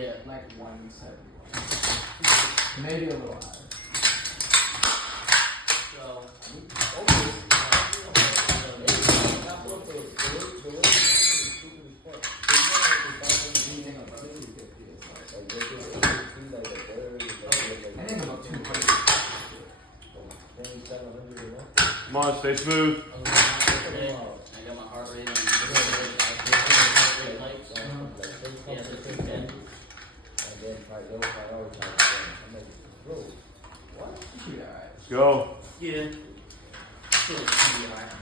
Yeah. Like 171. Maybe a little higher. So. Come on, stay smooth. I got my heart rate on. Yeah, so 210. And then prioritize. What? Shoot, alright. Let's go. Yeah. Still, alright.